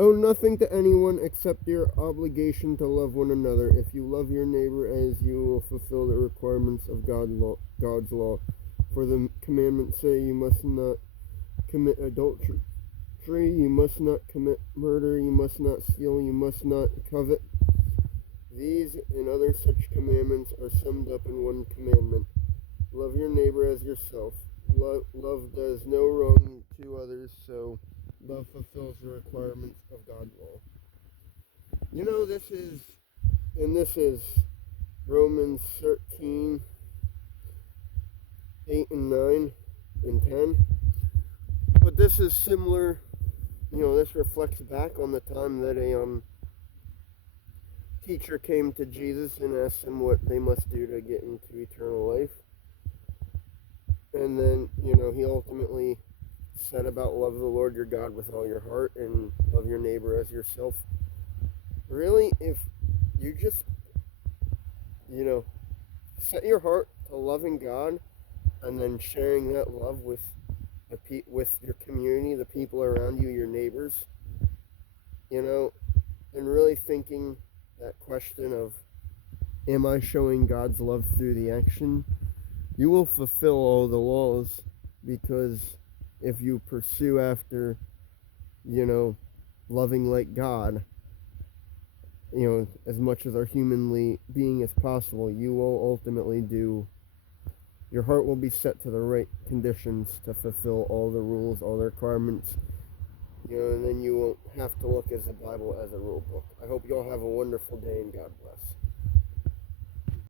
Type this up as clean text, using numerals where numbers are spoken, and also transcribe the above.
Owe nothing to anyone except your obligation to love one another. If you love your neighbor as you will fulfill the requirements of God's law. For the commandments say you must not commit adultery, you must not commit murder, you must not steal, you must not covet. These and other such commandments are summed up in one commandment. Love your neighbor as yourself. Love does no wrong to others, so love fulfills the requirements of God's law. This is Romans 13, 8 and 9 and 10. But this is similar, this reflects back on the time that a teacher came to Jesus and asked him what they must do to get into eternal life. And then, he ultimately said about love the Lord your God with all your heart and love your neighbor as yourself. Really, if you just, set your heart to loving God and then sharing that love with your community, the people around you, your neighbors, and really thinking that question of, am I showing God's love through the action? You will fulfill all the laws, because if you pursue after, loving like God, as much as our humanly being as possible, you will ultimately your heart will be set to the right conditions to fulfill all the rules, all the requirements, and then you won't have to look at the Bible as a rule book. I hope you all have a wonderful day, and God bless.